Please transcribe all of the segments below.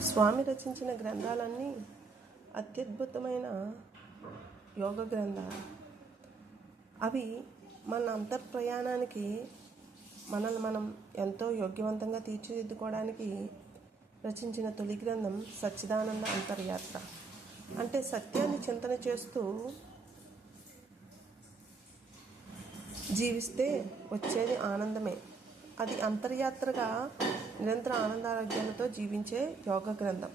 స్వామి రచించిన గ్రంథాలన్నీ అత్యద్భుతమైన యోగ గ్రంథాలు. అవి మన అంతర్ప్రయాణానికి మనల్ని మనం ఎంతో యోగ్యవంతంగా తీర్చిదిద్దుకోవడానికి రచించిన తొలి గ్రంథం సచ్చిదానంద అంతర్యాత్ర. అంటే సత్యాన్ని చింతన చేస్తూ జీవిస్తే వచ్చేది ఆనందమే. అది అంతర్యాత్రగా నిరంతర ఆనందారోగ్యాలతో జీవించే యోగ గ్రంథం.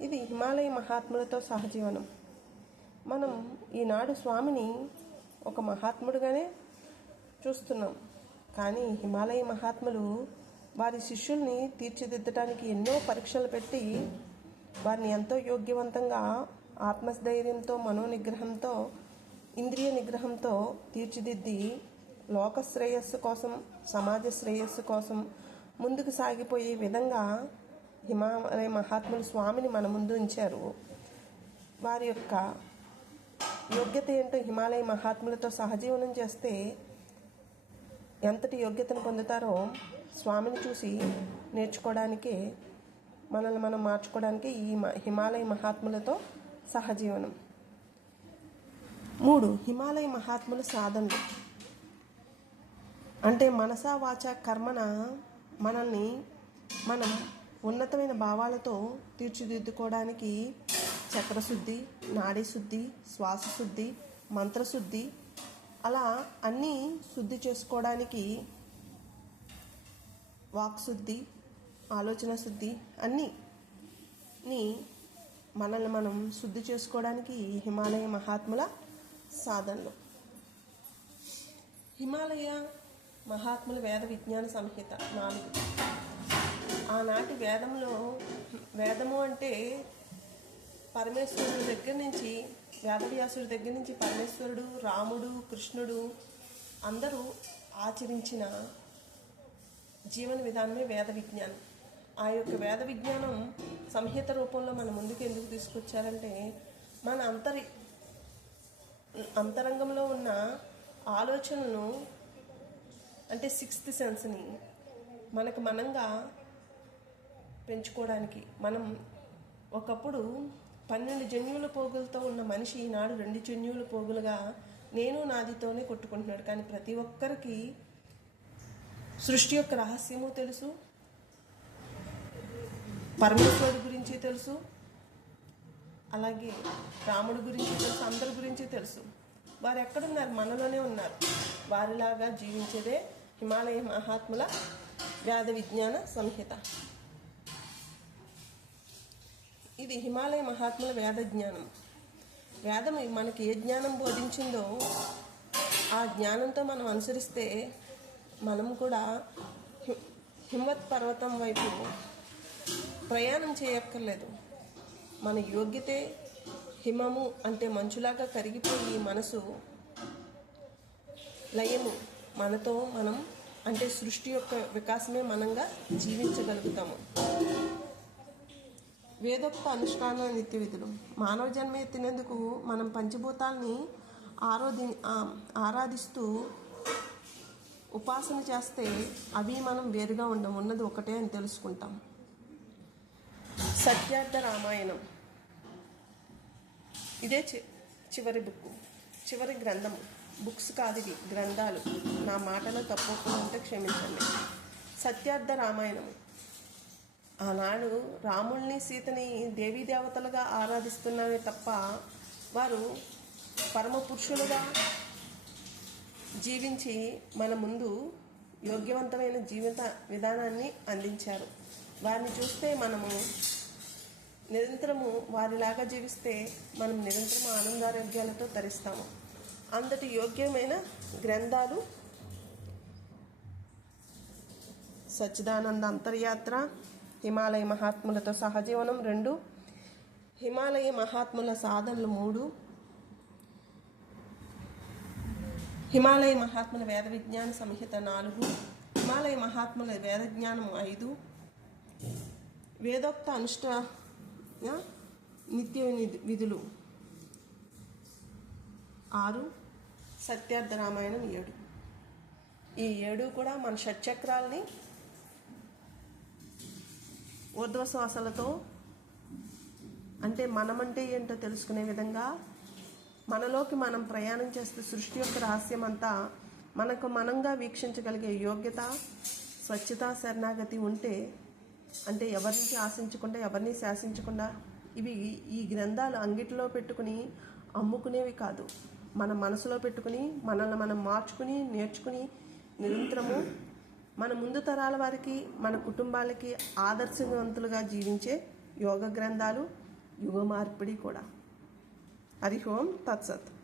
ఇది హిమాలయ మహాత్ములతో సహజీవనం. మనం ఈనాడు స్వామిని ఒక మహాత్ముడుగానే చూస్తున్నాం. కానీ హిమాలయ మహాత్ములు వారి శిష్యుల్ని తీర్చిదిద్దడానికి ఎన్నో పరీక్షలు పెట్టి వారిని ఎంతో యోగ్యవంతంగా ఆత్మస్థైర్యంతో మనోనిగ్రహంతో ఇంద్రియ నిగ్రహంతో తీర్చిదిద్ది లోక శ్రేయస్సు కోసం సమాజ శ్రేయస్సు కోసం ముందుకు సాగిపోయే విధంగా హిమాలయ మహాత్ములు స్వామిని మన ముందు ఉంచారు. వారి యొక్క యోగ్యత ఏంటో హిమాలయ మహాత్ములతో సహజీవనం చేస్తే ఎంతటి యోగ్యతను పొందుతారో స్వామిని చూసి నేర్చుకోవడానికే మనల్ని మనం మార్చుకోవడానికి ఈ హిమాలయ మహాత్ములతో సహజీవనం. మూడు హిమాలయ మహాత్ముల సాధనలు. అంటే మనసా వాచ కర్మన మనల్ని మనం ఉన్నతమైన భావాలతో తీర్చిదిద్దుకోవడానికి చక్రశుద్ధి నాడీ శుద్ధి శ్వాస శుద్ధి మంత్రశుద్ధి అలా అన్నీ శుద్ధి చేసుకోవడానికి వాక్శుద్ధి ఆలోచన శుద్ధి అన్నీ ని మనల్ని మనం శుద్ధి చేసుకోవడానికి హిమాలయ మహాత్ముల సాధనలు. హిమాలయ మహాత్ముల వేద విజ్ఞాన సంహిత నాలుగు. ఆనాటి వేదంలో వేదము అంటే పరమేశ్వరుడు దగ్గర నుంచి వేదవ్యాసుడి దగ్గర నుంచి పరమేశ్వరుడు రాముడు కృష్ణుడు అందరూ ఆచరించిన జీవన విధానమే వేద విజ్ఞానం. ఆ యొక్క వేద విజ్ఞానం సంహిత రూపంలో మన ముందుకు ఎందుకు తీసుకొచ్చారంటే మన అంతరి అంతరంగంలో ఉన్న ఆలోచనలను అంటే సిక్స్త్ సెన్స్ని మనకు మనంగా పెంచుకోవడానికి మనం ఒకప్పుడు పన్నెండు జన్యువుల పోగులతో ఉన్న మనిషి ఈనాడు రెండు జన్యువుల పోగులుగా నేను నాదితోనే కొట్టుకుంటున్నాడు. కానీ ప్రతి ఒక్కరికి సృష్టి యొక్క రహస్యము తెలుసు. పరమేశ్వరుడి గురించి తెలుసు. అలాగే రాముడి గురించి తెలుసు అందరి గురించి తెలుసు. వారు ఎక్కడున్నారు మనలోనే ఉన్నారు. వారిలాగా జీవించేదే హిమాలయ మహాత్ముల వేద విజ్ఞాన సంహిత ఇది హిమాలయ మహాత్ముల వేద జ్ఞానం వేదం మనకి ఏ జ్ఞానం బోధించిందో ఆ జ్ఞానంతో మనం అనుసరిస్తే మనం కూడా హి- హిమవత్ పర్వతం వైపు ప్రయాణం చేయక్కర్లేదు. మన యోగ్యతే హిమము అంటే మంచులాగా కరిగిపోయి మనసు లయము మనతో మనం అంటే సృష్టి యొక్క వికాసమే మనంగా జీవించగలుగుతాము. వేదోక్త అనుష్ఠాన నిత్య విధులు మానవ జన్మ ఎత్తినందుకు మనం పంచభూతాల్ని ఆరోధి ఆరాధిస్తూ ఉపాసన చేస్తే అవి మనం వేరుగా ఉండం. ఉన్నది ఒకటే అని తెలుసుకుంటాం. సత్యార్థ రామాయణం. ఇదే చి చివరి బుక్ చివరి గ్రంథము. బుక్స్ కాదు ఇవి గ్రంథాలు. నా మాటలు తప్పకుండా ఉంటే క్షమించండి. సత్యార్థ రామాయణము ఆనాడు రాముల్ని సీతని దేవీ దేవతలుగా ఆరాధిస్తున్నారే తప్ప వారు పరమ పురుషులుగా జీవించి మన ముందు యోగ్యవంతమైన జీవిత విధానాన్ని అందించారు. వారిని చూస్తే మనము నిరంతరము వారిలాగా జీవిస్తే మనం నిరంతరం ఆనందారోగ్యాలతో తరిస్తాము. అంతటి యోగ్యమైన గ్రంథాలు. సచ్చిదానంద అంతర్యాత్ర హిమాలయ మహాత్ములతో సహజీవనం రెండు హిమాలయ మహాత్ముల సాధనలు మూడు హిమాలయ మహాత్ముల వేద విజ్ఞాన సంహిత నాలుగు హిమాలయ మహాత్ముల వేద జ్ఞానం ఐదు వేదోక్త అనుష్ట నిత్య విధులు ఆరు సత్యార్థ రామాయణం ఏడు. ఈ ఏడు కూడా మన షట్చక్రాల్ని ఊర్ధ్వశ్వాసలతో అంటే మనమంటే ఏంటో తెలుసుకునే విధంగా మనలోకి మనం ప్రయాణం చేస్తే సృష్టి యొక్క రహస్యం అంతా మనకు మనంగా వీక్షించగలిగే యోగ్యత స్వచ్ఛత శరణాగతి ఉంటే అంటే ఎవరిని ఆశించకుండా ఎవరిని శాసించకుండా ఇవి ఈ గ్రంథాలు అంగిట్లో పెట్టుకుని అమ్ముకునేవి కాదు. మన మనసులో పెట్టుకుని మనల్ని మనం మార్చుకుని నేర్చుకుని నిరంతరము మన ముందు తరాల వారికి మన కుటుంబాలకి ఆదర్శవంతులుగా జీవించే యోగ గ్రంథాలు యుగ మార్పిడి కూడా. హరి ఓం తత్సత్.